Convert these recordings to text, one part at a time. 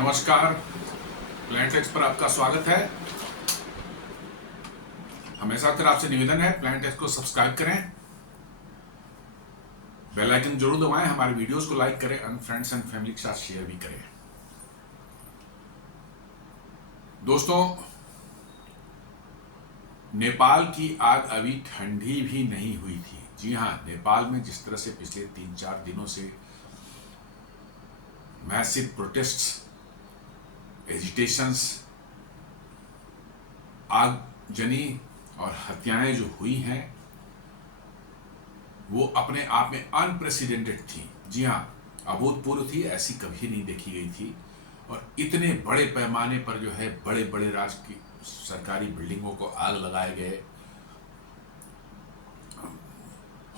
नमस्कार, plan takes पर आपका स्वागत है। हमेशा तरह आपसे निवेदन है, प्लान टेक्स को सब्सक्राइब करें, बेल आइकन जरूर दबाएं, हमारे वीडियोस को लाइक करें, अन्य फ्रेंड्स एंड फैमिली के साथ शेयर भी करें। दोस्तों, नेपाल की आग अभी ठंडी भी नहीं हुई थी। जी हां, नेपाल में जिस तरह से पिछले 3-4 दिनों से मैसिव प्रोटेस्ट्स, एजिटेशंस, आगजनी और हत्याएं जो हुई हैं वो अपने आप में अनप्रेसिडेंटेड थी। जी हाँ, अभूतपूर्व थी, ऐसी कभी नहीं देखी गई थी। और इतने बड़े पैमाने पर जो है बड़े बड़े राज्य की सरकारी बिल्डिंगों को आग लगाए गए,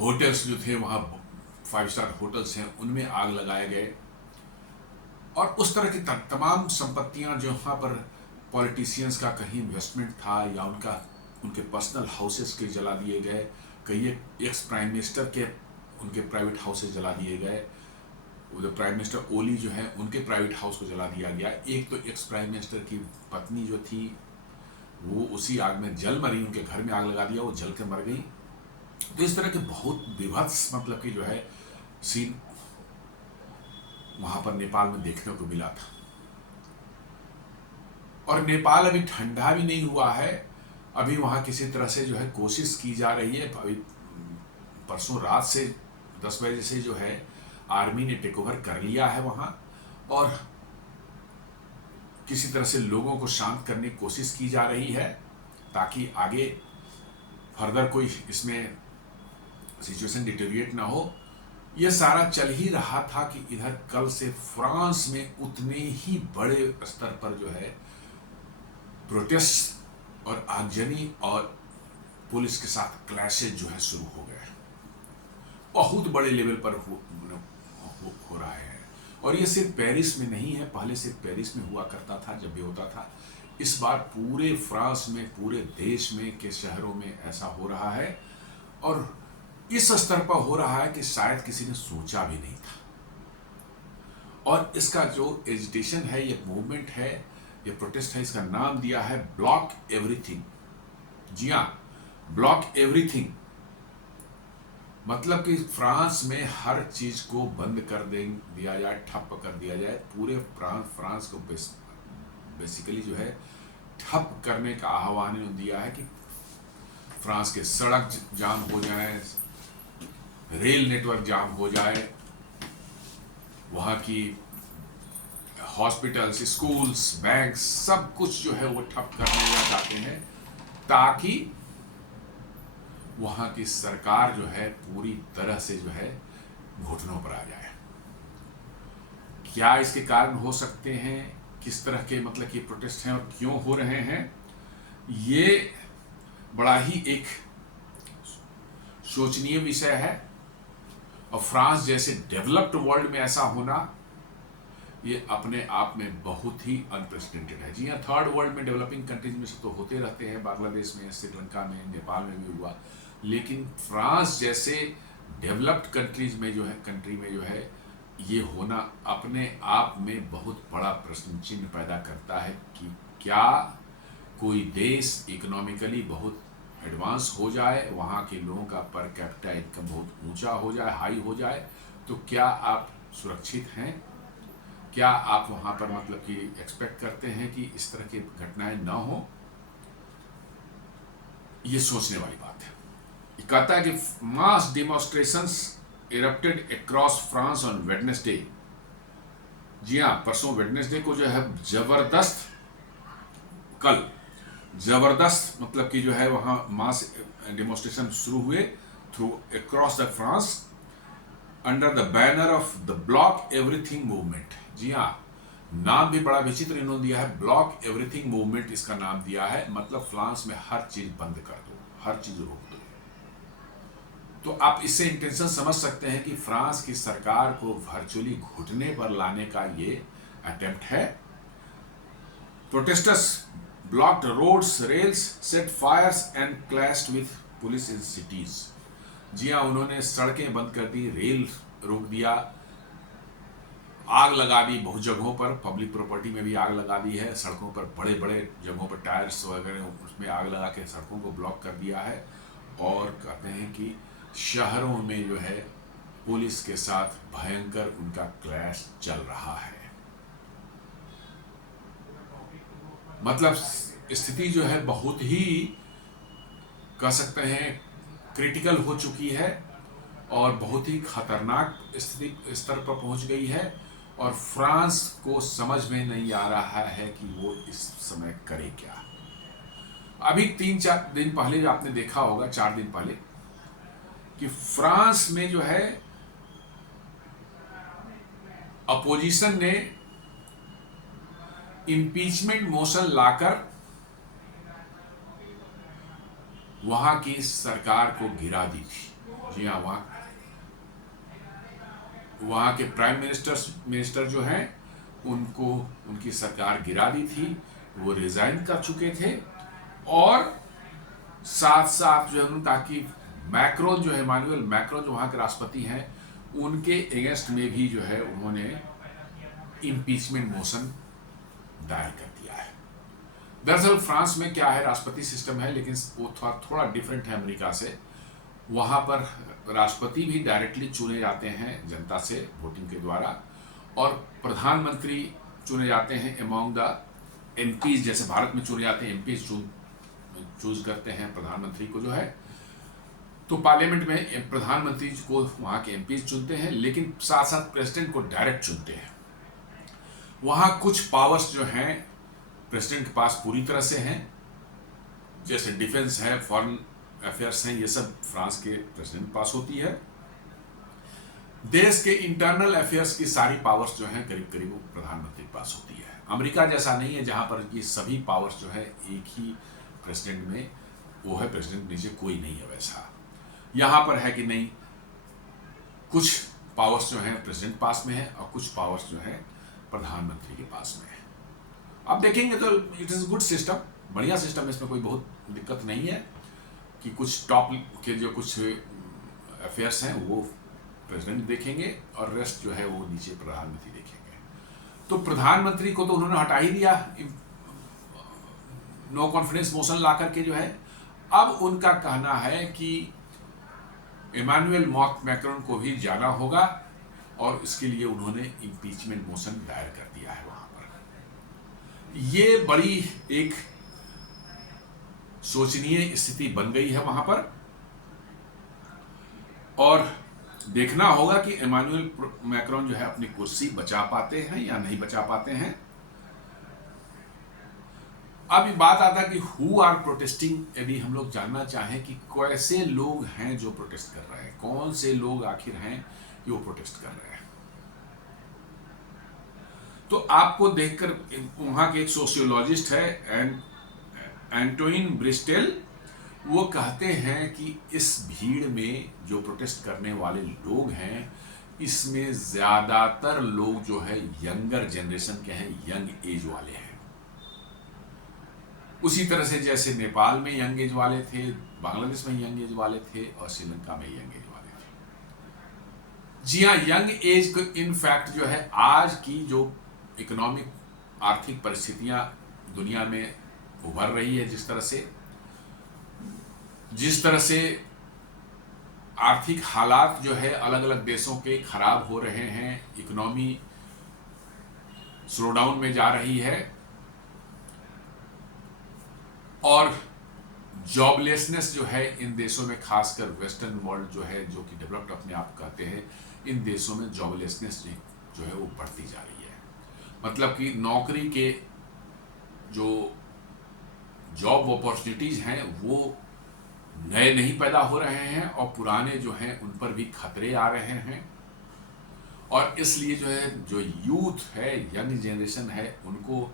होटल्स जो थे वहाँ 5 स्टार होटल्स हैं उनमें आग लगाए गए, और उस तरह की तमाम संपत्तियां जो वहाँ पर पॉलिटिशियंस का कहीं इन्वेस्टमेंट था या उनके पर्सनल हाउसेस के जला दिए गए, कई एक्स प्राइम मिनिस्टर के उनके प्राइवेट हाउसेस जला दिए गए। जो प्राइम मिनिस्टर ओली जो है उनके प्राइवेट हाउस को जला दिया गया। एक तो एक्स प्राइम मिनिस्टर की पत्नी जो थी वो उसी आग में जल मरी, उनके घर में आग लगा दिया, वो जल के मर गई। तो इस तरह के बहुत विभत्स मतलब कि जो है सीन वहां पर नेपाल में देखने को मिला था। और नेपाल अभी ठंडा भी नहीं हुआ है, अभी वहां किसी तरह से जो है कोशिश की जा रही है। अभी परसों रात से 10 बजे से जो है आर्मी ने टेक ओवर कर लिया है वहां, और किसी तरह से लोगों को शांत करने की कोशिश की जा रही है ताकि आगे फर्दर कोई इसमें सिचुएशन डिटेरिएट ना हो। यह सारा चल ही रहा था कि इधर कल से फ्रांस में उतने ही बड़े स्तर पर जो है प्रोटेस्ट और आगजनी और पुलिस के साथ क्लैशेज जो है शुरू हो गए, बहुत बड़े लेवल पर हो रहा है। और ये सिर्फ पेरिस में नहीं है, पहले सिर्फ पेरिस में हुआ करता था जब भी होता था। इस बार पूरे फ्रांस में, पूरे देश में के शहरों में ऐसा हो रहा है, और इस स्तर पर हो रहा है कि शायद किसी ने सोचा भी नहीं था। और इसका जो एजिटेशन है, ये मूवमेंट है, ये प्रोटेस्ट है, इसका नाम दिया है ब्लॉक एवरीथिंग। जी हाँ, ब्लॉक एवरीथिंग मतलब कि फ्रांस में हर चीज को बंद कर दिया जाए, ठप कर दिया जाए। पूरे फ्रांस को बेसिकली जो है ठप करने का आह्वान इन्होंने दिया है कि फ्रांस के सड़क जाम हो जाए, रेल नेटवर्क जाम हो जाए, वहाँ की हॉस्पिटल्स, स्कूल्स, बैंक, सब कुछ जो है वो ठप करने चाहते हैं ताकि वहाँ की सरकार जो है पूरी तरह से जो है घुटनों पर आ जाए। क्या इसके कारण हो सकते हैं, किस तरह के मतलब कि प्रोटेस्ट हैं और क्यों हो रहे हैं, ये बड़ा ही एक सोचनीय विषय है। और फ्रांस जैसे डेवलप्ड वर्ल्ड में ऐसा होना ये अपने आप में बहुत ही अनप्रेसिडेंटेड है। जी हाँ, थर्ड वर्ल्ड में, डेवलपिंग कंट्रीज में से तो होते रहते हैं, बांग्लादेश में, श्रीलंका में, नेपाल में भी हुआ, लेकिन फ्रांस जैसे डेवलप्ड कंट्री में जो है ये होना अपने आप में बहुत बड़ा प्रश्न चिन्ह पैदा करता है कि क्या कोई देश इकोनॉमिकली बहुत एडवांस हो जाए, वहाँ के लोगों का पर कैपिटा इनकम बहुत ऊंचा हो जाए, हाई हो जाए, तो क्या आप सुरक्षित हैं? क्या आप वहाँ पर मतलब कि एक्सपेक्ट करते हैं कि इस तरह की घटनाएं ना हो? ये सोचने वाली बात है। ये कहता है कि mass demonstrations erupted across France on Wednesday. जी हाँ, परसों वेडनेसडे को जो है कल जबरदस्त मतलब कि जो है वहां मास डेमोन्स्ट्रेशन शुरू हुए through across the France under the banner of the block everything movement. जी हाँ, नाम भी बड़ा विचित्र इन्होंने दिया है, ब्लॉक एवरीथिंग मूवमेंट इसका नाम दिया है। मतलब फ्रांस में हर चीज बंद कर दो, हर चीज रोक दो। तो आप इससे इंटेंशन समझ सकते हैं कि फ्रांस की सरकार को वर्चुअली घुटने पर लाने का ये अटेम्प्ट है। Protesters blocked roads, rails, set fires and clashed with police in cities। जी हाँ, उन्होंने सड़कें बंद कर दी, रेल रोक दिया, आग लगा दी, बहुत जगहों पर पब्लिक प्रॉपर्टी में भी आग लगा दी है, सड़कों पर बड़े बड़े जगहों पर टायर्स वगैरह उसमें आग लगा के सड़कों को ब्लॉक कर दिया है। और कहते हैं कि शहरों में जो है पुलिस के साथ भयंकर उनका क्लैश चल रहा है। मतलब स्थिति जो है बहुत ही कह सकते हैं क्रिटिकल हो चुकी है और बहुत ही खतरनाक स्थिति स्तर पर पहुंच गई है। और फ्रांस को समझ में नहीं आ रहा है कि वो इस समय करे क्या। अभी 3-4 दिन पहले जो आपने देखा होगा, 4 दिन पहले, कि फ्रांस में जो है अपोजिशन ने इम्पीचमेंट मोशन लाकर वहां की सरकार को गिरा दी थी। जी हाँ, वहां के प्राइम मिनिस्टर जो हैं उनको उनकी सरकार गिरा दी थी, वो रिजाइन कर चुके थे। और साथ साथ जो है उन्होंने कहा कि मैक्रोन जो है, इमानुएल मैक्रोन जो वहां के राष्ट्रपति हैं, उनके अगेंस्ट में भी जो है उन्होंने इम्पीचमेंट मोशन दायर कर दिया है। दरअसल फ्रांस में क्या है, राष्ट्रपति सिस्टम है, लेकिन वो थोड़ा डिफरेंट है अमेरिका से। वहां पर राष्ट्रपति भी डायरेक्टली चुने जाते हैं जनता से वोटिंग के द्वारा, और प्रधानमंत्री चुने जाते हैं अमॉन्ग द एमपीज, जैसे भारत में चुने जाते हैं एमपीज चूज करते हैं प्रधानमंत्री को जो है। तो पार्लियामेंट में प्रधानमंत्री को वहां के एमपीज चुनते हैं, लेकिन साथ साथ प्रेसिडेंट को डायरेक्ट चुनते हैं। वहां कुछ पावर्स जो हैं प्रेसिडेंट के पास पूरी तरह से हैं, जैसे डिफेंस है, फॉरेन अफेयर्स हैं, ये सब फ्रांस के प्रेसिडेंट के पास होती है। देश के इंटरनल अफेयर्स की सारी पावर्स जो हैं करीब करीब प्रधानमंत्री के पास होती है। अमेरिका जैसा नहीं है जहां पर ये सभी पावर्स जो है एक ही प्रेसिडेंट में वो है, प्रेसिडेंट नीचे कोई नहीं है। वैसा यहां पर है कि नहीं, कुछ पावर्स जो है प्रेसिडेंट पास में है और कुछ पावर्स जो है प्रधानमंत्री के पास में है। अब देखेंगे तो इट इज गुड सिस्टम, बढ़िया सिस्टम है, इसमें कोई बहुत दिक्कत नहीं है कि कुछ टॉप के जो कुछ अफेयर्स हैं वो प्रेसिडेंट देखेंगे और रेस्ट जो है वो नीचे प्रधानमंत्री देखेंगे। तो प्रधानमंत्री को तो उन्होंने हटा ही दिया नो कॉन्फिडेंस मोशन ला करके जो है। अब उनका कहना है कि इमानुएल मैक्रोन को भी जाना होगा और इसके लिए उन्होंने इम्पीचमेंट मोशन दायर कर दिया है वहां पर। ये बड़ी एक सोचनीय स्थिति बन गई है वहां पर, और देखना होगा कि इमानुएल मैक्रोन जो है अपनी कुर्सी बचा पाते हैं या नहीं बचा पाते हैं। अब बात आता है कि हु आर प्रोटेस्टिंग। यदि हम लोग जानना चाहें कि कैसे लोग हैं जो प्रोटेस्ट कर रहे हैं, कौन से लोग आखिर हैं कि वो प्रोटेस्ट कर रहे हैं, तो आपको देखकर वहां के एक सोशियोलॉजिस्ट है एंटोइन ब्रिस्टेल, वो कहते हैं कि इस भीड़ में जो प्रोटेस्ट करने वाले लोग हैं इसमें ज्यादातर लोग जो है यंगर जनरेशन के हैं, यंग एज वाले हैं। उसी तरह से जैसे नेपाल में यंग एज वाले थे, बांग्लादेश में यंग एज वाले थे और श्रीलंका में यंग एज वाले थे। जी हाँ, यंग एज इनफैक्ट जो है आज की जो इकोनॉमिक आर्थिक परिस्थितियां दुनिया में उभर रही है, जिस तरह से आर्थिक हालात जो है अलग अलग देशों के खराब हो रहे हैं, इकोनॉमी स्लोडाउन में जा रही है और जॉबलेसनेस जो है इन देशों में, खासकर वेस्टर्न वर्ल्ड जो है, जो कि डेवलप्ड अपने आप कहते हैं, इन देशों में जॉबलेसनेस जो है वो बढ़ती जा रही है। मतलब कि नौकरी के जो जॉब अपॉर्चुनिटीज हैं वो नए नहीं पैदा हो रहे हैं और पुराने जो हैं उन पर भी खतरे आ रहे हैं। और इसलिए जो है, जो यूथ है, यंग जनरेशन है, उनको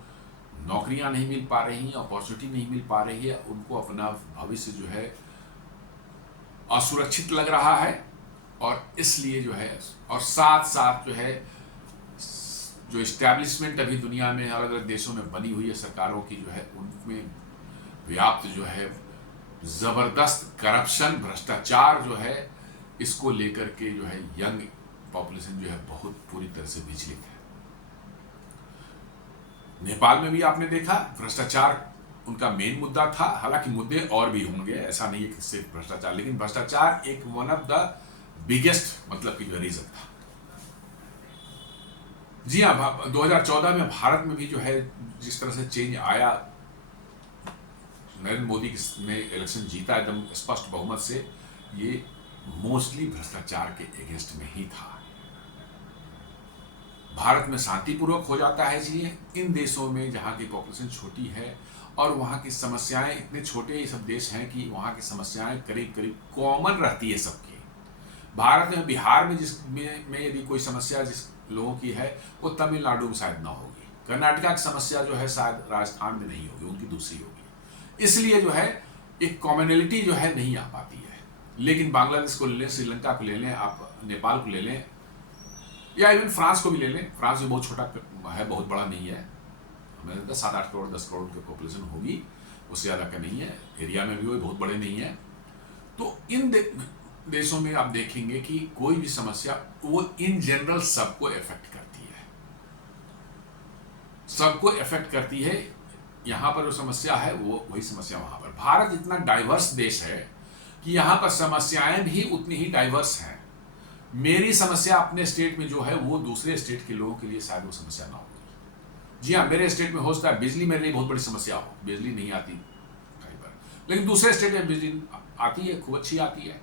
नौकरियां नहीं मिल पा रही हैं, अपॉर्चुनिटी नहीं मिल पा रही है, उनको अपना भविष्य जो है असुरक्षित लग रहा है। और इसलिए जो है, और साथ साथ जो है जो इस्टेब्लिशमेंट अभी दुनिया में अलग अलग देशों में बनी हुई है सरकारों की जो है, उनमें व्याप्त जो है जबरदस्त करप्शन, भ्रष्टाचार जो है, इसको लेकर के जो है यंग पॉपुलेशन जो है बहुत पूरी तरह से विचलित है। नेपाल में भी आपने देखा भ्रष्टाचार उनका मेन मुद्दा था। हालांकि मुद्दे और भी होंगे, ऐसा नहीं है कि सिर्फ भ्रष्टाचार, लेकिन भ्रष्टाचार एक वन ऑफ द बिगेस्ट मतलब कि जो रीजन था। जी हाँ, 2014 में भारत में भी जो है जिस तरह से चेंज आया, नरेंद्र मोदी ने इलेक्शन जीता एकदम स्पष्ट बहुमत से, ये मोस्टली भ्रष्टाचार के अगेंस्ट में ही था। भारत में शांतिपूर्वक हो जाता है इसलिए इन देशों में जहाँ की पॉपुलेशन छोटी है और वहाँ की समस्याएं इतने छोटे सब देश हैं कि वहाँ की समस्याएं करीब करीब कॉमन रहती है सबकी। भारत में बिहार में में यदि कोई समस्या जिस लोगों की है वो तमिलनाडु में शायद ना होगी, कर्नाटका की समस्या जो है शायद राजस्थान में नहीं होगी, उनकी दूसरी होगी। इसलिए जो है एक कॉमनैलिटी जो है नहीं आ पाती है। लेकिन बांग्लादेश को ले लें, श्रीलंका को ले लें, आप नेपाल को ले लें, या इवन फ्रांस को भी ले लें। फ्रांस भी बहुत छोटा है, बहुत बड़ा नहीं है, हमें 7-8 करोड़ 10 करोड़ की पॉपुलेशन होगी, उससे ज़्यादा का नहीं है। एरिया में भी वो बहुत बड़े नहीं है। तो इन देशों में आप देखेंगे कि कोई भी समस्या वो इन जनरल सबको इफेक्ट करती है, सबको इफेक्ट करती है। यहाँ पर जो समस्या है वो वही समस्या वहाँ पर। भारत इतना डाइवर्स देश है कि यहाँ पर समस्याएं भी उतनी ही डाइवर्स हैं। मेरी समस्या अपने स्टेट में जो है वो दूसरे स्टेट के लोगों के लिए शायद वो समस्या ना होगी। जी हाँ, मेरे स्टेट में हो सकता है बिजली मेरे लिए बहुत बड़ी समस्या हो, बिजली नहीं आती कहीं पर, लेकिन दूसरे स्टेट में बिजली आती है, खूब अच्छी आती है।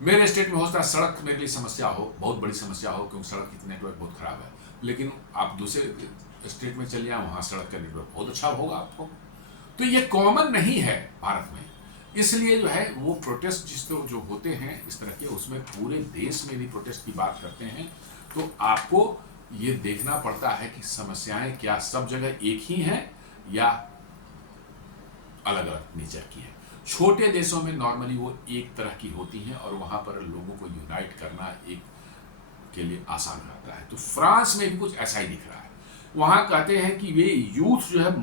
मेरे स्टेट में हो सकता है सड़क मेरे लिए समस्या हो, बहुत बड़ी समस्या हो, क्योंकि सड़क की नेटवर्क बहुत खराब है, लेकिन आप दूसरे स्टेट में चलिए वहाँ सड़क का नेटवर्क बहुत अच्छा होगा आपको। तो ये कॉमन नहीं है भारत में, इसलिए जो है वो प्रोटेस्ट जो होते हैं इस तरह के, उसमें पूरे देश में भी प्रोटेस्ट की बात करते हैं। तो आपको ये देखना पड़ता है कि समस्याएं क्या सब जगह एक ही हैं या अलग अलग नेचर की है। छोटे देशों में नॉर्मली वो एक तरह की होती हैं और वहाँ पर लोगों को यूनाइट करना एक के लिए आसान रहता है। तो फ्रांस में भी कुछ ऐसा ही दिख रहा है। वहाँ कहते हैं कि वे यूथ जो है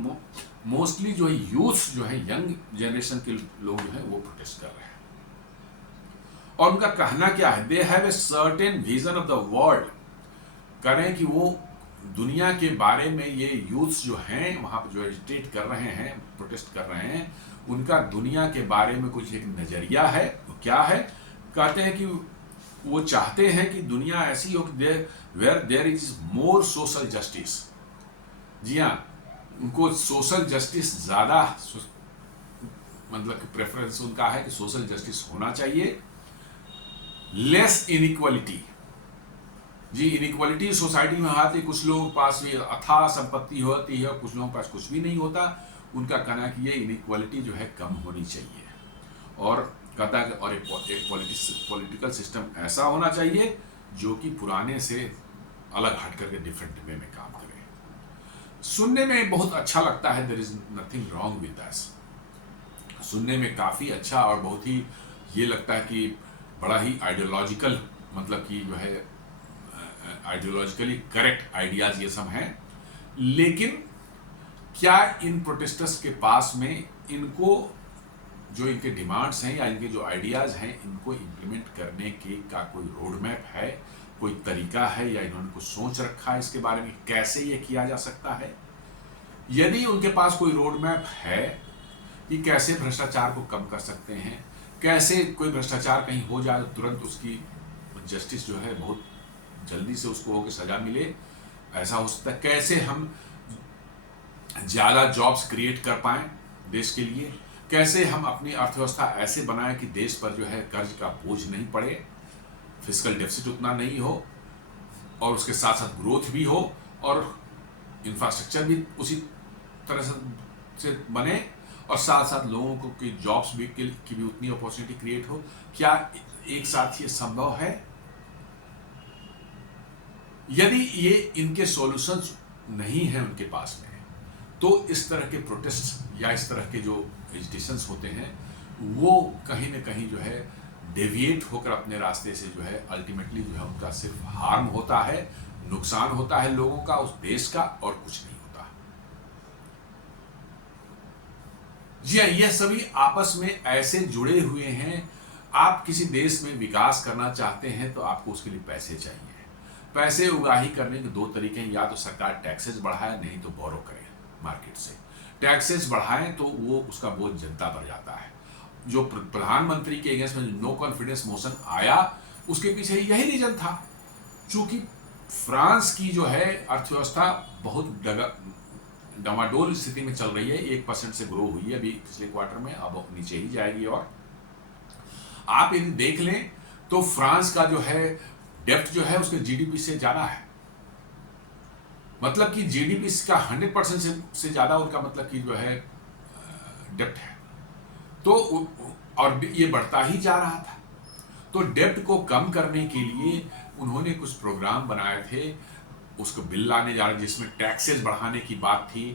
मोस्टली जो है यूथ जो है यंग जनरेशन के लोग जो है वो प्रोटेस्ट कर रहे हैं। और उनका कहना क्या है, they have a certain vision of the world. कह रहे हैं कि वो दुनिया के बारे में ये यूथ्स जो हैं वहाँ पर जो एजिटेट कर रहे हैं, प्रोटेस्ट कर रहे हैं, उनका दुनिया के बारे में कुछ एक नज़रिया है। तो क्या है, कहते हैं कि वो चाहते हैं कि दुनिया ऐसी हो कि where there is more social justice. जी हाँ, उनको सोशल जस्टिस ज़्यादा मतलब कि प्रेफरेंस उनका है कि सोशल जस्टिस होना चाहिए, लेस इनइक्वालिटी। जी, इनइक्वालिटी सोसाइटी में आती, कुछ लोगों के पास भी अथाह संपत्ति होती है और कुछ लोगों के पास कुछ भी नहीं होता। उनका कहना है कि ये इनइक्वालिटी जो है कम होनी चाहिए, और कहता है और एक पॉलिटिकल सिस्टम ऐसा होना चाहिए जो कि पुराने से अलग हट करके डिफरेंट वे में काम करे। सुनने में बहुत अच्छा लगता है, there is nothing wrong with that. सुनने में काफ़ी अच्छा और बहुत ही ये लगता है कि बड़ा ही आइडियोलॉजिकल, मतलब कि जो है आइडियोलॉजिकली करेक्ट आइडियाज़ ये सब हैं। लेकिन क्या इन प्रोटेस्टर्स के पास में इनको जो इनके डिमांड्स हैं या इनके जो आइडियाज़ हैं इनको इम्प्लीमेंट करने के का कोई रोड मैप है, कोई तरीका है, या इन्होंने कुछ सोच रखा है इसके बारे में कैसे ये किया जा सकता है? यदि उनके पास कोई रोड मैप है कि कैसे भ्रष्टाचार को कम कर सकते हैं, कैसे कोई भ्रष्टाचार कहीं हो जाए तो तुरंत उसकी जस्टिस जो है बहुत जल्दी से उसको होकर सजा मिले, ऐसा हो सकता है, कैसे हम ज़्यादा जॉब्स क्रिएट कर पाएँ देश के लिए, कैसे हम अपनी अर्थव्यवस्था ऐसे बनाएं कि देश पर जो है कर्ज का बोझ नहीं पड़े, फिस्कल डेफिसिट उतना नहीं हो, और उसके साथ साथ ग्रोथ भी हो और इंफ्रास्ट्रक्चर भी उसी तरह से बने, और साथ साथ लोगों को की जॉब्स भी की भी उतनी अपॉर्चुनिटी क्रिएट हो। क्या एक साथ ये संभव है? यदि ये इनके सॉल्यूशंस नहीं है उनके पास में, तो इस तरह के प्रोटेस्ट या इस तरह के जो एजिटेशंस होते हैं वो कहीं ना कहीं जो है डेविएट होकर अपने रास्ते से जो है अल्टीमेटली जो है उनका सिर्फ हार्म होता है, नुकसान होता है लोगों का, उस देश का, और कुछ नहीं होता। जी हाँ, ये सभी आपस में ऐसे जुड़े हुए हैं। आप किसी देश में विकास करना चाहते हैं तो आपको उसके लिए पैसे चाहिए, पैसे उगाही करने के दो तरीके हैं, या तो सरकार टैक्सेस बढ़ाए, नहीं तो बोरो करे मार्केट से। टैक्सेस बढ़ाएं तो वो उसका बोझ जनता पर जाता है। जो प्रधानमंत्री के अगेंस्ट में नो कॉन्फिडेंस मोशन आया, उसके पीछे यही रीजन था। चूंकि फ्रांस की जो है अर्थव्यवस्था बहुत डमाडोल स्थिति में चल रही है, 1% से ग्रो हुई है अभी पिछले क्वार्टर में, अब नीचे ही जाएगी। और आप यदि देख लें तो फ्रांस का जो है डेप्ट जो है उसके जीडीपी से ज्यादा है, मतलब कि जीडीपी का 100% से ज्यादा उनका मतलब कि जो है डेप्ट है। तो और ये बढ़ता ही जा रहा था। तो डेप्ट को कम करने के लिए उन्होंने कुछ प्रोग्राम बनाए थे, उसको बिल लाने जा रहे जिसमें टैक्सेस बढ़ाने की बात थी,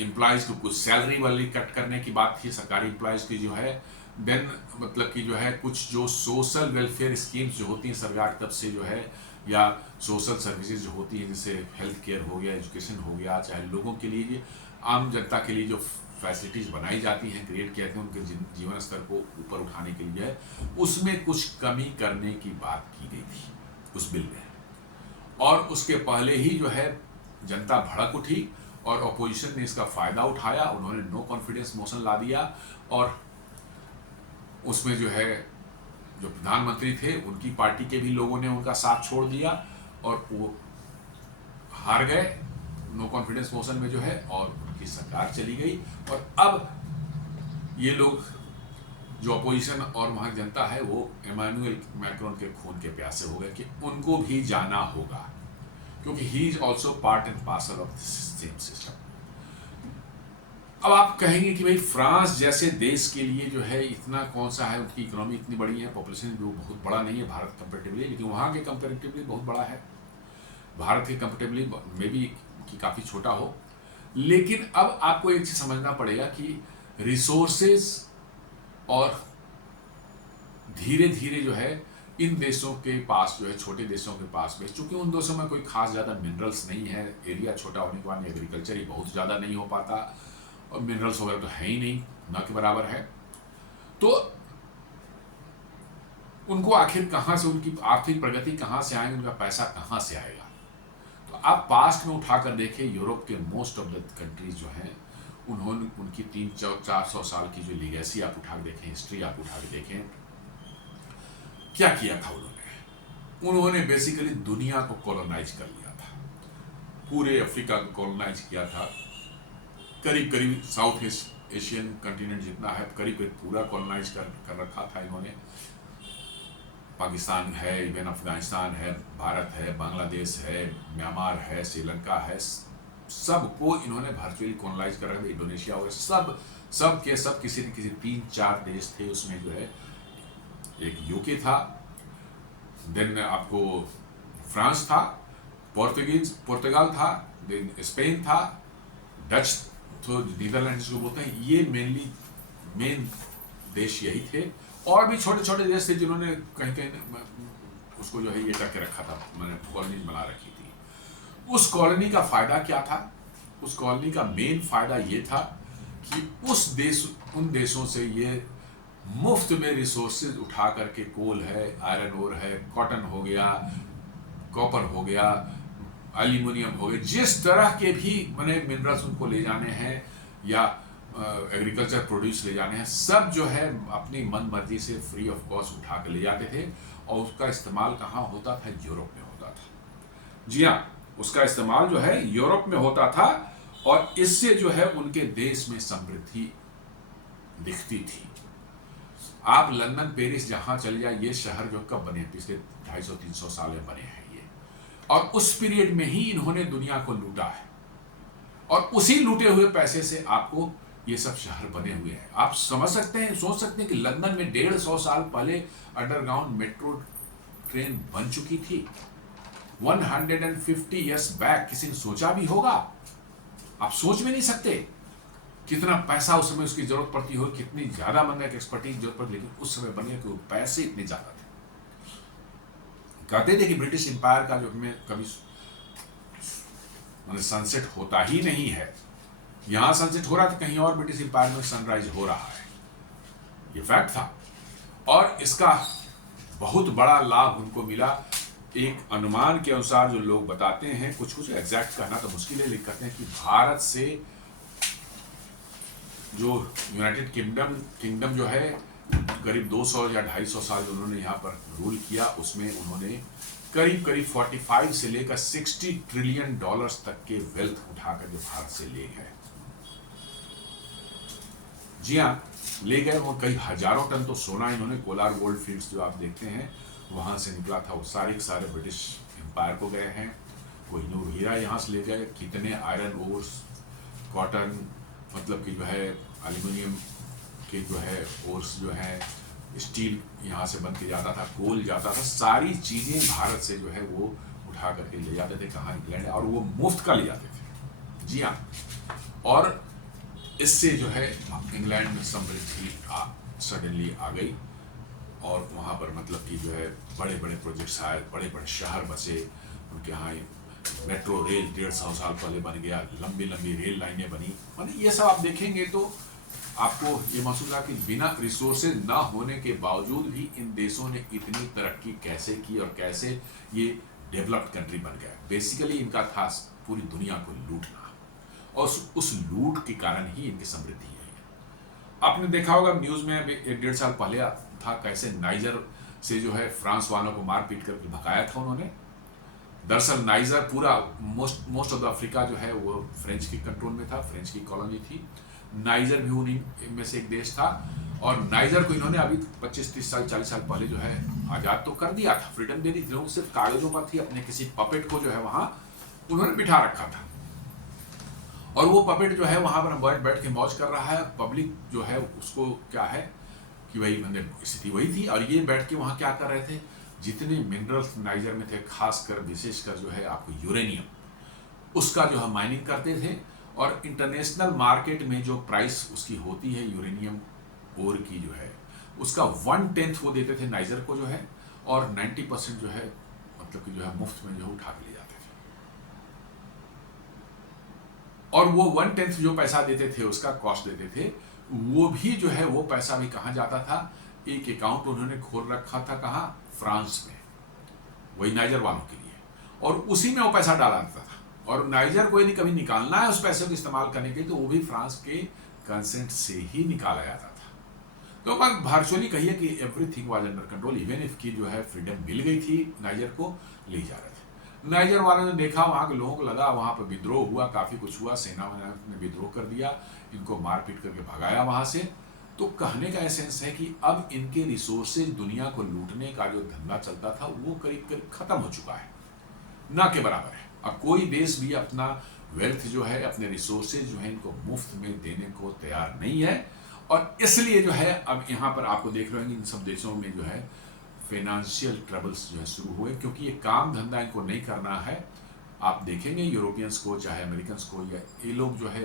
एम्प्लॉयज़ को कुछ सैलरी वाली कट करने की बात थी सरकारी एम्प्लॉयज़ की जो है। देन मतलब कि जो है कुछ जो सोशल वेलफेयर स्कीम्स जो होती हैं सरकार की तरफ से जो है, या सोशल सर्विसेज जो होती हैं जैसे हेल्थ केयर हो गया, एजुकेशन हो गया, चाहे लोगों के लिए आम जनता के लिए जो फैसिलिटीज़ बनाई जाती हैं, क्रिएट किए जाते हैं उनके जीवन स्तर को ऊपर उठाने के लिए, उसमें कुछ कमी करने की बात की गई थी उस बिल में। और उसके पहले ही जो है जनता भड़क उठी और अपोजिशन ने इसका फायदा उठाया, उन्होंने नो कॉन्फिडेंस मोशन ला दिया और उसमें जो है जो प्रधानमंत्री थे उनकी पार्टी के भी लोगों ने उनका साथ छोड़ दिया और वो हार गए नो कॉन्फिडेंस मोशन में जो है, और उनकी सरकार चली गई। और अब ये लोग जो अपोजिशन और वहाँ जनता है वो इमैनुअल मैक्रोन के खून के प्यासे हो गए कि उनको भी जाना होगा, क्योंकि he is also part and parcel of this same system. अब आप कहेंगे कि भाई फ्रांस जैसे देश के लिए जो है इतना कौन सा है, उनकी इकोनॉमी इतनी बड़ी है, पॉपुलेशन भी बहुत बड़ा नहीं है भारत कंपेरेटिवली, लेकिन वहाँ के कंपेरेटिवली बहुत बड़ा है। भारत के कंपेरेटिवली में भी कि काफ़ी छोटा हो। लेकिन अब आपको एक चीज़ समझना पड़ेगा कि रिसोर्सेज और धीरे धीरे जो है इन देशों के पास जो है, छोटे देशों के पास में, चूंकि उन देशों में कोई खास ज़्यादा मिनरल्स नहीं है, एरिया छोटा होने के बाद एग्रीकल्चर ही बहुत ज़्यादा नहीं हो पाता और मिनरल्स वगैरह तो है ही नहीं, ना के बराबर है। तो उनको आखिर कहाँ से उनकी आर्थिक प्रगति कहाँ से आएगी, उनका पैसा कहाँ से आएगा। तो आप पास्ट में उठाकर देखें, यूरोप के मोस्ट ऑफ द कंट्रीज जो हैं उन्होंने उनकी 300-400 साल की जो लीगेसी आप उठा के देखें, हिस्ट्री आप उठा के देखें, क्या किया था उन्होंने बेसिकली दुनिया को कॉलोनाइज कर लिया था, पूरे अफ्रीका को कॉलोनाइज किया था, करीब करीब साउथ ईस्ट एशियन कंटिनेंट जितना है करीब करीब पूरा कॉलोनाइज कर रखा था इन्होंने। पाकिस्तान है, इवन अफगानिस्तान है, भारत है, बांग्लादेश है, म्यांमार है, श्रीलंका है, सबको इन्होंने वर्चुअली कॉलोनाइज कर रखा था, इंडोनेशिया वगैरह सब किसी न किसी 3-4 देश थे उसमें जो है। एक यूके था, देन आपको फ्रांस था, पुर्तगाल था, देन स्पेन था, डच तो नीदरलैंड्स को बोलते हैं, ये मेन देश यही थे। और भी छोटे छोटे देश थे जिन्होंने कहीं कहीं उसको जो है ये करके रखा था, मैंने कॉलोनीज बना रखी थी। उस कॉलोनी का फायदा क्या था? उस कॉलोनी का मेन फायदा ये था कि उन देशों से ये मुफ्त में रिसोर्सेज उठा करके, कोल है, आयरन ओर है, कॉटन हो गया, कॉपर हो गया, एल्यूमिनियम हो गया, जिस तरह के भी मैंने मिनरल्स उनको ले जाने हैं या एग्रीकल्चर प्रोड्यूस ले जाने हैं, सब जो है अपनी मन मर्जी से फ्री ऑफ कॉस्ट उठा के ले जाते थे। और उसका इस्तेमाल कहाँ होता था? यूरोप में होता था। जी हाँ, उसका इस्तेमाल जो है यूरोप में होता था और इससे जो है उनके देश में समृद्धि दिखती थी। आप लंदन, पेरिस जहां चले जाए, ये शहर जो कब बने, पिछले 250-300 साल में बने हैं ये, और उस पीरियड में ही इन्होंने दुनिया को लूटा है और उसी लूटे हुए पैसे से आपको ये सब शहर बने हुए हैं। आप समझ सकते हैं, सोच सकते हैं कि लंदन में 150 साल पहले अंडरग्राउंड मेट्रो ट्रेन बन चुकी थी। 150 ईयर्स बैक किसी ने सोचा भी होगा? आप सोच भी नहीं सकते कितना पैसा उस समय उसकी जरूरत पड़ती हो, कितनी ज्यादा बनने की एक्सपर्टीज जरूरत पड़ती, लेकिन उस समय बनने के पैसे इतने ज्यादा थे। कहते थे कि ब्रिटिश एम्पायर का जो हमें कभी सनसेट होता ही नहीं है, यहां सनसेट हो रहा था, कहीं और ब्रिटिश एम्पायर में सनराइज हो रहा है, ये फैक्ट था। और इसका बहुत बड़ा लाभ उनको मिला एक अनुमान के अनुसार जो लोग बताते हैं, कुछ कुछ एग्जैक्ट कहना तो मुश्किल है, लेकिन कहते हैं कि भारत से जो यूनाइटेड किंगडम जो है करीब 200 या 250 साल जो उन्होंने यहाँ पर रूल किया, उसमें उन्होंने करीब करीब 45 से लेकर 60 ट्रिलियन डॉलर्स तक के वेल्थ उठाकर जो भारत से ले गए। जी हाँ, ले गए। वो कई हजारों टन तो सोना इन्होंने, कोलार गोल्ड फील्ड्स जो आप देखते हैं वहाँ से निकला था, वो सारे ब्रिटिश एम्पायर को गए हैं। कोहिनूर हीरा यहाँ से ले गए, कितने आयरन ओर्स, कॉटन, मतलब कि जो है एल्यूमिनियम के जो है ओर्स जो है, स्टील यहाँ से बन के जाता था, कोल जाता था, सारी चीज़ें भारत से जो है वो उठा करके ले जाते थे कहाँ, इंग्लैंड, और वो मुफ्त का ले जाते थे। जी हाँ, और इससे जो है इंग्लैंड में समृद्धि सडनली आ गई, और वहाँ पर मतलब कि जो है बड़े बड़े प्रोजेक्ट्स आए, बड़े बड़े शहर बसे, उनके यहाँ मेट्रो रेल 150 साल पहले बन गया, लंबी लंबी रेल लाइनें बनी। मतलब ये सब आप देखेंगे तो आपको ये महसूस होगा कि बिना रिसोर्सेज ना होने के बावजूद भी इन देशों ने इतनी तरक्की कैसे की और कैसे ये डेवलप्ड कंट्री बन गया। बेसिकली इनका था पूरी दुनिया को लूटना, और उस लूट के कारण ही इनकी समृद्धि है। आपने देखा होगा न्यूज़ में अभी 1-1.5 साल पहले था, कैसे नाइजर से जो है फ्रांस वालों को मार पीट करके भगाया था उन्होंने। दरअसल नाइजर पूरा मोस्ट ऑफ द अफ्रीका जो है वो फ्रेंच के कंट्रोल में था, फ्रेंच की कॉलोनी थी। नाइजर भी उन्हीं में से एक देश था, और नाइजर को इन्होंने अभी 25-30 साल 40 साल पहले जो है आज़ाद तो कर दिया था, फ्रीडम दे दी थी, सिर्फ कागजों पर थी। अपने किसी पपेट को जो है वहाँ उन्होंने बिठा रखा था, और वो पपेट जो है वहाँ पर बैठ के मौज कर रहा है। पब्लिक जो है उसको क्या है कि भाई मैंने स्थिति वही थी, और ये बैठ के वहाँ क्या कर रहे थे, जितने मिनरल्स नाइजर में थे, खासकर विशेषकर जो है आपको यूरेनियम, उसका जो है माइनिंग करते थे, और इंटरनेशनल मार्केट में जो प्राइस उसकी होती है यूरेनियम ओर की जो है, उसका 1/10 वो देते थे नाइजर को जो है, और 90% जो है मतलब कि जो है मुफ्त में जो है उठा के ले जाते थे। और वो 1/10 जो पैसा देते थे, उसका कॉस्ट देते थे, वो भी जो है वो पैसा भी कहाँ जाता था, एक अकाउंट उन्होंने खोल रखा था, कहाँ, फ्रांस में, वही नाइजर वालों के लिए, और उसी में वो पैसा डाला जाता था। और नाइजर को यदि कभी निकालना है उस पैसे को इस्तेमाल करने के लिए, तो वो भी फ्रांस के कंसेंट से ही निकाला जाता था। तो वर्चुअली कहिए कि everything was under control, even if की जो है फ्रीडम मिल गई थी नाइजर को, ले जा रहे थे। नाइजर वालों ने देखा, वहाँ के लोगों को लगा, वहाँ पर विद्रोह हुआ, काफ़ी कुछ हुआ, सेना ने विद्रोह कर दिया, इनको मारपीट करके भगाया वहाँ से। तो कहने का एसेंस है कि अब इनके रिसोर्सेज, दुनिया को लूटने का जो धंधा चलता था, वो करीब करीब खत्म हो चुका है, ना के बराबर है। अब कोई देश भी अपना वेल्थ जो है, अपने रिसोर्सेज जो है, इनको मुफ्त में देने को तैयार नहीं है। और इसलिए जो है अब यहाँ पर आपको देख रहे हैं इन सब देशों में जो है फाइनेंशियल ट्रबल्स जो है शुरू हुए, क्योंकि ये काम धंधा इनको नहीं करना है। आप देखेंगे यूरोपियंस को, चाहे अमेरिकन्स को, या ये लोग जो है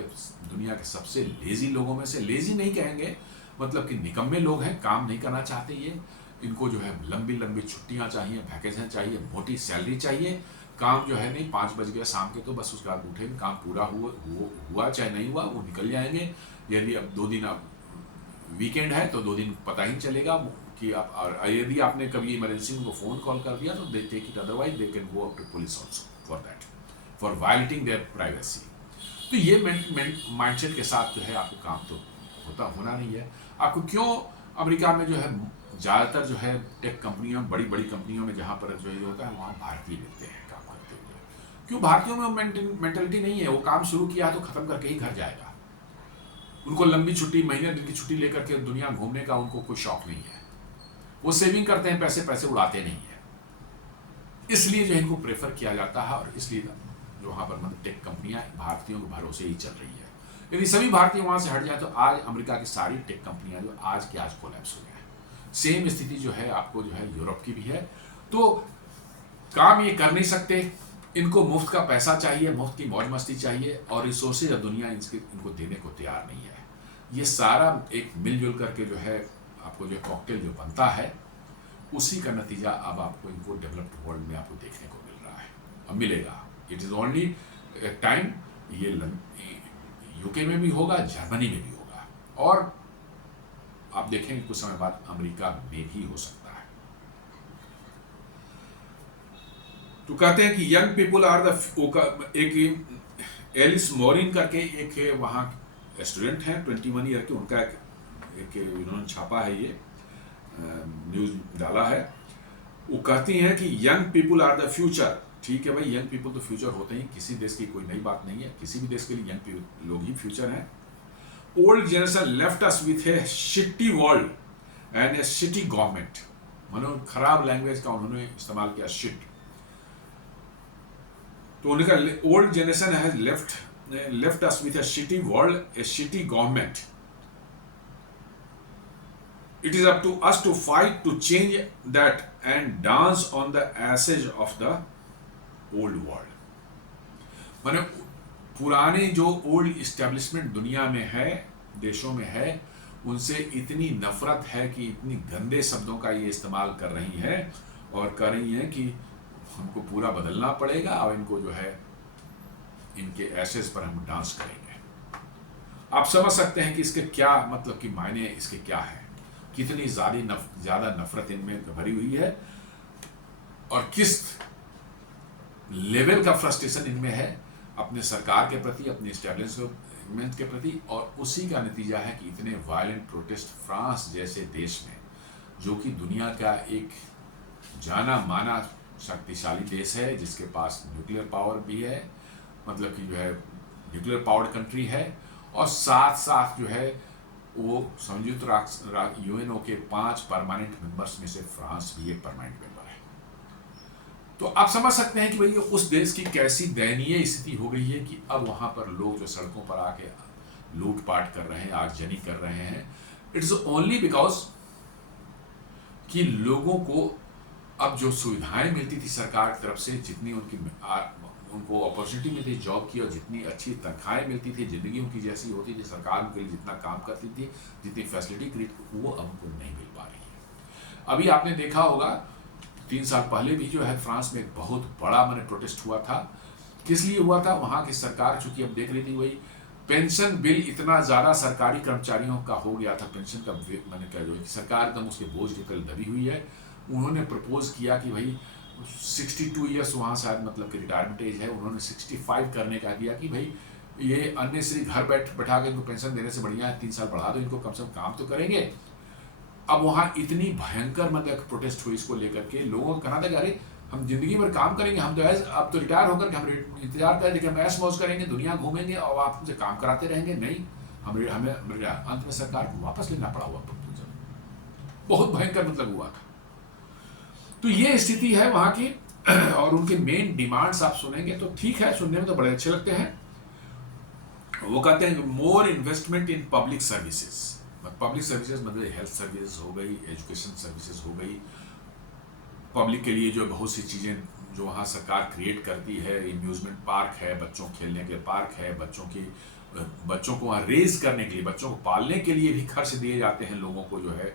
दुनिया के सबसे लेजी लोगों में से, लेजी नहीं कहेंगे, मतलब कि निकम्मे लोग हैं, काम नहीं करना चाहते ये। इनको जो है लंबी लंबी छुट्टियाँ चाहिए, वैकेशन चाहिए, मोटी सैलरी चाहिए। काम जो है नहीं, 5 बज गए शाम के तो बस उसके बाद उठेंगे, काम पूरा हुआ चाहे नहीं हुआ, वो निकल जाएंगे। यदि अब 2 दिन अब वीकेंड है तो 2 दिन पता ही चलेगा कि आप, और यदि आपने कभी इमरजेंसी उनको फ़ोन कॉल कर दिया तो they take it, otherwise they can go up to police also for that, for violating their privacy. तो ये माइंडसेट के साथ जो है आपको काम तो होना नहीं है। आपको क्यों अमेरिका में जो है ज़्यादातर जो है टेक कंपनियों, बड़ी बड़ी कंपनियों में जहाँ पर जो ये होता है, वहाँ भारतीय मिलते हैं काम करते हुए। क्यों? भारतीयों में मेंटेलिटी नहीं है, वो काम शुरू किया तो ख़त्म करके ही घर जाएगा। उनको लंबी छुट्टी, महीने दिन की छुट्टी लेकर के दुनिया घूमने का उनको कोई शौक नहीं है। वो सेविंग करते हैं, पैसे उड़ाते नहीं है। इसलिए जो इनको प्रेफर किया जाता है, और इसलिए जो वहाँ पर मतलब टेक कंपनियाँ भारतीयों के भरोसे ही चल रही है। यदि सभी भारतीय वहाँ से हट जाए तो आज अमेरिका की सारी टेक कंपनियाँ जो आज के आज कोलैप्स हो गए। सेम स्थिति जो है आपको जो है यूरोप की भी है। तो काम ये कर नहीं सकते, इनको मुफ्त का पैसा चाहिए, मुफ्त की मौज मस्ती चाहिए, और रिसोर्सेज दुनिया इनको देने को तैयार नहीं है। ये सारा एक मिलजुल करके जो है आपको जो कॉकटेल जो बनता है, उसी का नतीजा अब आपको इनको डेवलप्ड वर्ल्ड में आपको देखने को मिल रहा है, अब मिलेगा। It is only time. ये यूके में भी होगा, जर्मनी में भी होगा, और आप देखेंगे कुछ समय बाद अमेरिका में भी हो सकता है। तो कहते हैं कि यंग पीपुल आर द, एक एलिस मोरिन करके एक वहाँ स्टूडेंट हैं 21 ईयर के, उनका एक उन्होंने छापा है, ये न्यूज़ डाला है। वो कहती हैं कि young people are the future. ठीक है भाई, यंग पीपल तो फ्यूचर होते ही, किसी देश की कोई नई बात नहीं है, किसी भी देश के लिए यंग लोग ही फ्यूचर हैं। Old generation left us with a shitty world and a shitty government. मानो खराब लैंग्वेज का उन्होंने इस्तेमाल किया, शिट। तो उनका old generation has left us with a shitty world, a shitty government. It is up to us to fight to change that and dance on the ashes of the old world. माने पुराने जो old establishment दुनिया में है, देशों में है, उनसे इतनी नफरत है कि इतनी गंदे शब्दों का ये इस्तेमाल कर रही है और कह रही हैं कि हमको पूरा बदलना पड़ेगा और इनको जो है इनके एसेस पर हम डांस करेंगे। आप समझ सकते हैं कि इसके क्या मतलब कि मायने इसके क्या है, कितनी ज़्यादा नफरत इनमें भरी हुई है और किस लेवल का फ्रस्ट्रेशन इनमें है अपने सरकार के प्रति, अपने एस्टेब्लिशमेंट के प्रति। और उसी का नतीजा है कि इतने वायलेंट प्रोटेस्ट फ्रांस जैसे देश में, जो कि दुनिया का एक जाना माना शक्तिशाली देश है, जिसके पास न्यूक्लियर पावर भी है, मतलब कि जो है न्यूक्लियर पावर्ड कंट्री है, और साथ साथ जो है वो संयुक्त राष्ट्र यूएनओ के 5 परमानेंट मेंबर्स में से फ्रांस भी एक परमानेंट मेंबर है। तो आप समझ सकते हैं कि भाई उस देश की कैसी दयनीय स्थिति हो गई है कि अब वहां पर लोग जो सड़कों पर आके लूटपाट कर रहे हैं, आगजनी कर रहे हैं, इट्स ओनली बिकॉज कि लोगों को अब जो सुविधाएं मिलती थी सरकार की तरफ से, जितनी उनको अपॉर्चुनिटी मिलती थी जॉब की और जितनी अच्छी तनख्वाहें मिलती थी, ज़िंदगी उनकी जैसी होती थी, सरकार उनके लिए जितना काम करती थी, जितनी फैसिलिटी क्रिएट, वो अब उनको नहीं मिल पा रही है। अभी आपने देखा होगा 3 साल पहले भी जो है फ्रांस में एक बहुत बड़ा मैंने प्रोटेस्ट हुआ था। किस लिए हुआ था? वहाँ की सरकार चूंकि अब देख रही थी वही पेंशन बिल इतना ज़्यादा सरकारी कर्मचारियों का हो गया था, पेंशन का मैंने कह जो सरकार एकदम उसके बोझ लेकर दबी हुई है। उन्होंने प्रपोज किया कि भाई 62 ईयर्स वहाँ शायद मतलब कि रिटायरमेंट एज है, उन्होंने 65 करने का दिया कि भाई ये अननेसेसरी घर बैठा के इनको पेंशन देने से बढ़िया है 3 साल बढ़ा दो इनको, कम से कम काम तो करेंगे। अब वहाँ इतनी भयंकर मतलब प्रोटेस्ट हुई इसको लेकर के, लोगों को कहना था कि अरे हम जिंदगी भर काम करेंगे, हम तो अब तो रिटायर होकर हम इंतजार करें, लेकिन हम ऐश मौज करेंगे, दुनिया घूमेंगे और आप हमसे काम कराते रहेंगे। नहीं, हमें अंत में सरकार को वापस लेना पड़ा हुआ प्रपोजल, बहुत भयंकर मतलब हुआ था। तो ये स्थिति है वहाँ की। और उनके मेन डिमांड्स आप सुनेंगे तो ठीक है, सुनने में तो बड़े अच्छे लगते हैं। वो कहते हैं more investment in public services. Public services मतलब हेल्थ सर्विसेज हो गई, एजुकेशन सर्विसेज हो गई, पब्लिक के लिए जो बहुत सी चीज़ें जो वहाँ सरकार क्रिएट करती है, एम्यूजमेंट पार्क है, बच्चों खेलने के पार्क है, बच्चों को वहाँ रेज करने के लिए, बच्चों को पालने के लिए भी खर्च दिए जाते हैं, लोगों को जो है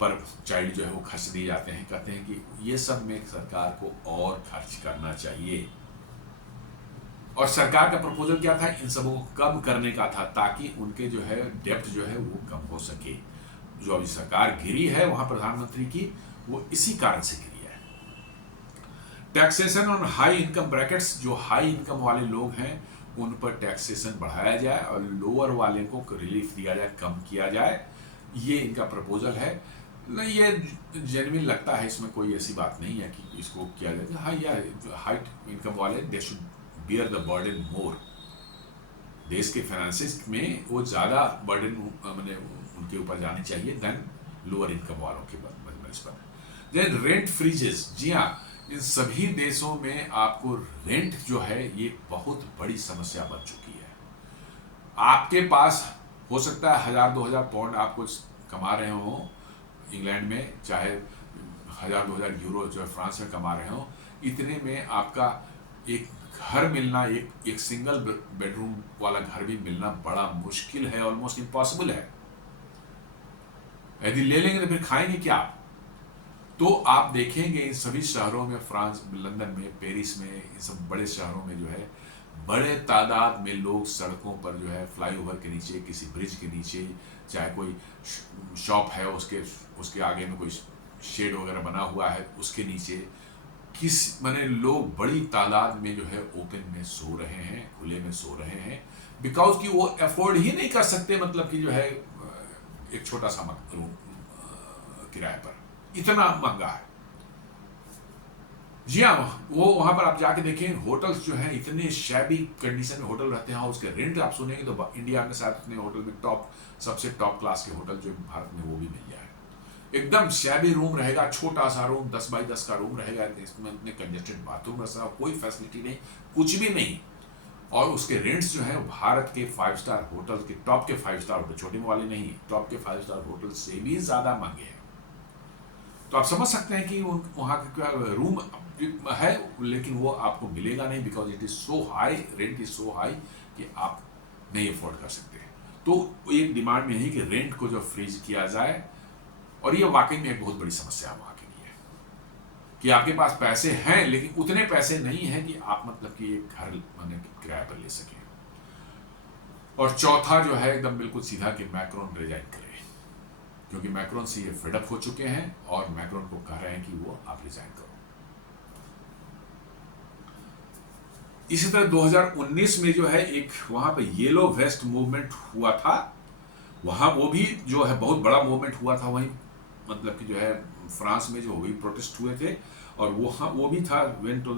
पर चाइल्ड जो है वो खर्च दिए जाते हैं। कहते हैं कि ये सब में सरकार को और खर्च करना चाहिए। और सरकार का प्रपोजल क्या था? इन सबों को कम करने का था, ताकि उनके जो है डेप्ट जो है वो कम हो सके। जो अभी सरकार गिरी है वहाँ प्रधानमंत्री की, वो इसी कारण से गिरी है। Taxation on high income brackets, जो हाई इनकम वाले लोग हैं उन पर टैक्सेशन बढ़ाया जाए और लोअर वाले को रिलीफ दिया जाए, कम किया जाए, ये इनका प्रपोजल है। नहीं, ये जेन्युइन लगता है, इसमें कोई ऐसी बात नहीं है कि इसको किया जाए। हाँ, या हाई इनकम वाले they should bear the burden more, देश के फाइनेंसेस में वो ज़्यादा बर्डन मैंने उनके ऊपर जानी चाहिए देन लोअर इनकम वालों के पर। देन रेंट फ्रीजेस, जी हाँ, इन सभी देशों में आपको रेंट जो है ये बहुत बड़ी समस्या बन चुकी है। आपके पास हो सकता है 1000-2000 पाउंड आप कुछ कमा रहे हो इंग्लैंड में, चाहे 1000-2000 यूरो जो है फ्रांस में कमा रहे हो, इतने में आपका एक घर मिलना, एक सिंगल बेडरूम वाला घर भी मिलना बड़ा मुश्किल है, ऑलमोस्ट इम्पॉसिबल है। यदि ले लेंगे तो फिर खाएंगे क्या? तो आप देखेंगे इन सभी शहरों में, फ्रांस, लंदन में, पेरिस में, इन सब बड़े शहरों में जो है बड़े तादाद में लोग सड़कों पर जो है फ्लाईओवर के नीचे, किसी ब्रिज के नीचे, चाहे कोई शॉप है उसके आगे में कोई शेड वगैरह बना हुआ है उसके नीचे किस माने लोग बड़ी तादाद में जो है ओपन में सो रहे हैं, खुले में सो रहे हैं, बिकॉज कि वो अफोर्ड ही नहीं कर सकते, मतलब कि जो है एक छोटा सा रूम किराए पर, इतना महंगा है। जी हाँ, वो वहां पर आप जाके देखें, होटल्स जो हैं इतने शैबी कंडीशन में होटल रहते हैं, उसके रेंट आप सुनेंगे तो इंडिया में शायद उतने होटल में सबसे टॉप क्लास के होटल जो भारत में वो भी मिल जाए। एकदम शैबी रूम रहेगा, छोटा सा रूम, 10 बाई 10 का रूम रहेगा, इसमें इतने कंजेस्टेड बाथरूम रहेगा, कोई फैसिलिटी नहीं, कुछ भी नहीं। और उसके रेंट्स जो है भारत के 5 स्टार होटल के, टॉप के 5 स्टार होटल, छोटे वाले नहीं, टॉप के 5 स्टार होटल से भी ज्यादा महंगे हैं। तो आप समझ सकते हैं कि वहाँ का क्या रूम है, लेकिन वो आपको मिलेगा नहीं, because it is so high, rent is so high कि आप नहीं अफोर्ड कर सकते। तो एक डिमांड में है कि रेंट को जो फ्रीज किया जाए, और ये वाकई में एक बहुत बड़ी समस्या वहां के लिए है कि आपके पास पैसे हैं लेकिन उतने पैसे नहीं हैं कि आप मतलब कि एक घर माने किराए पर ले सकें। और चौथा जो है एकदम बिल्कुल सीधा कि मैक्रोन रिजाइन करे, क्योंकि मैक्रोन से ये फेडअप हो चुके हैं और मैक्रोन को कह रहे हैं कि वो आप रिजाइन करो। इसी तरह 2019 में जो है एक वहां पे येलो वेस्ट मूवमेंट हुआ था, वहां वो भी जो है बहुत बड़ा मूवमेंट हुआ था, वहीं मतलब कि जो है फ्रांस में जो वही प्रोटेस्ट हुए थे, और वो भी था when to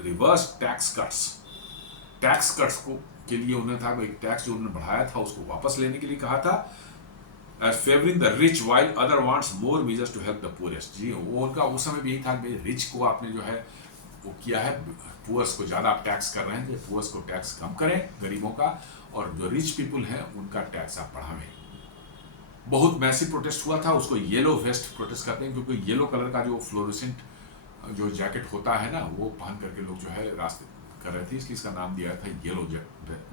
reverse tax cuts को के लिए उन्होंने था, एक टैक्स जो उन्होंने बढ़ाया था उसको वापस लेने के लिए कहा था, as favoring the rich while other wants more measures to help the poorest। जी वो उनका उस समय भी यही था कि रिच को आपने जो है वो किया है, पुअर्स को ज़्यादा आप टैक्स कर रहे हैं, तो पुअर्स को टैक्स कम करें गरीबों का, और जो रिच पीपल हैं उनका टैक्स आप बढ़ावें। बहुत मैसिव प्रोटेस्ट हुआ था, उसको येलो वेस्ट प्रोटेस्ट करते हैं, क्योंकि येलो कलर का जो फ्लोरोसेंट जो जैकेट होता है ना, वो पहन करके लोग जो है रास्ते कर रहे थे, इसलिए इसका नाम दिया था येलो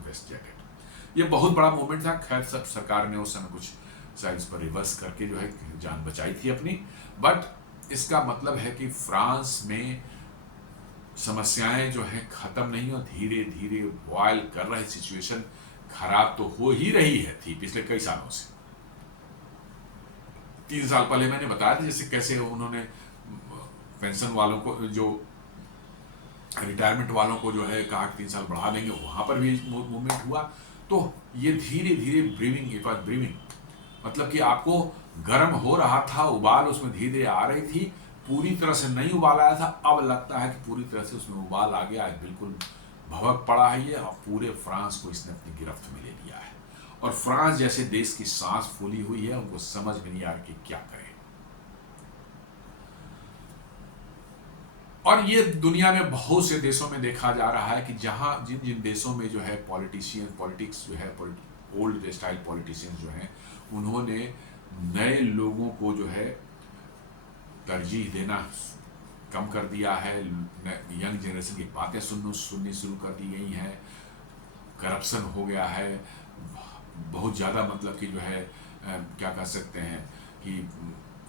वेस्ट जैकेट। ये बहुत बड़ा मूवमेंट था। खैर सब सरकार ने उस समय कुछ शायद इस पर रिवर्स करके जो है जान बचाई थी अपनी, बट इसका मतलब है कि फ्रांस में समस्याएं जो है खत्म नहीं, और धीरे धीरे बॉयल कर रहे, सिचुएशन खराब तो हो ही रही है थी पिछले कई सालों से। 3 साल पहले मैंने बताया था जैसे कैसे उन्होंने पेंशन वालों को, जो रिटायरमेंट वालों को जो है कहा 3 साल बढ़ा देंगे, वहां पर भी मूवमेंट हुआ। तो ये धीरे धीरे ब्रीविंग, इट वॉज ब्रीविंग, मतलब कि आपको गर्म हो रहा था, उबाल उसमें धीरे धीरे आ रही थी, पूरी तरह से नहीं उबाल आया था, अब लगता है कि पूरी तरह से उसमें उबाल आ गया है, बिल्कुल भभक पड़ा है ये, और पूरे फ्रांस को इसने अपनी गिरफ्त में ले लिया है। और फ्रांस जैसे देश की सांस फूली हुई है, उनको समझ में नहीं आ रहा कि क्या करें। और ये दुनिया में बहुत से देशों में देखा जा रहा है कि जहां जिन जिन देशों में जो है पॉलिटिक्स जो है ओल्ड स्टाइल पॉलिटिशियंस जो हैं, उन्होंने नए लोगों को जो है तरजीह देना कम कर दिया है, यंग जनरेशन की बातें सुननी शुरू कर दी गई हैं, करप्शन हो गया है बहुत ज़्यादा, मतलब कि जो है क्या कह सकते हैं कि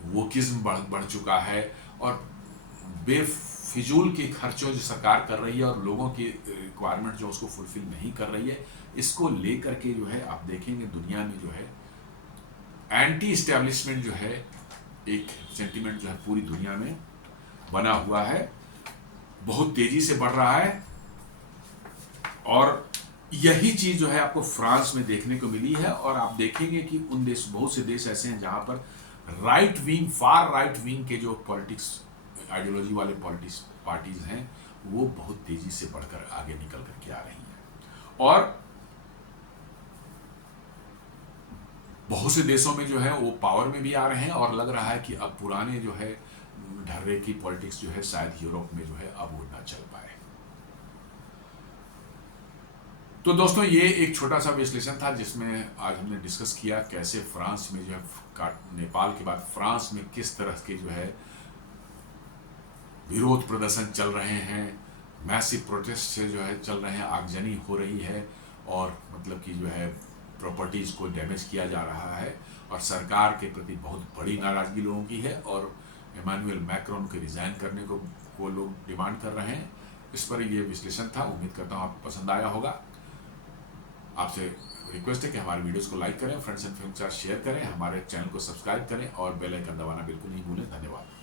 वोकिज्म बढ़ चुका है, और बेफिजूल के खर्चों जो सरकार कर रही है और लोगों की रिक्वायरमेंट जो उसको फुलफिल नहीं कर रही है, इसको लेकर के जो है आप देखेंगे दुनिया में जो है एंटी इस्टेब्लिशमेंट जो है एक सेंटीमेंट जो है पूरी दुनिया में बना हुआ है, बहुत तेजी से बढ़ रहा है। और यही चीज जो है आपको फ्रांस में देखने को मिली है, और आप देखेंगे कि उन देश, बहुत से देश ऐसे हैं जहां पर right wing, far right wing के जो पॉलिटिक्स आइडियोलॉजी वाले पॉलिटिक्स पार्टीज हैं, वो बहुत तेजी से बढ़कर आगे निकल करके आ रही हैं। और बहुत से देशों में जो है वो पावर में भी आ रहे हैं, और लग रहा है कि अब पुराने जो है ढर्रे की पॉलिटिक्स जो है शायद यूरोप में जो है अब वो ना चल पाए। तो दोस्तों ये एक छोटा सा विश्लेषण था जिसमें आज हमने डिस्कस किया कैसे फ्रांस में जो है, नेपाल के बाद फ्रांस में किस तरह के जो है विरोध प्रदर्शन चल रहे हैं, मैसिव प्रोटेस्ट से जो है चल रहे हैं, आगजनी हो रही है, और मतलब कि जो है प्रॉपर्टीज को डैमेज किया जा रहा है, और सरकार के प्रति बहुत बड़ी नाराजगी लोगों की है, और इमानुएल मैक्रोन के रिजाइन करने को लोग डिमांड कर रहे हैं। इस पर ये विश्लेषण था, उम्मीद करता हूँ आपको पसंद आया होगा। आपसे रिक्वेस्ट है कि हमारे वीडियोस को लाइक करें, फ्रेंड्स एंड फैमिली के साथ शेयर करें, हमारे चैनल को सब्सक्राइब करें, और बेल आइकन दबाना बिल्कुल नहीं भूलें। धन्यवाद।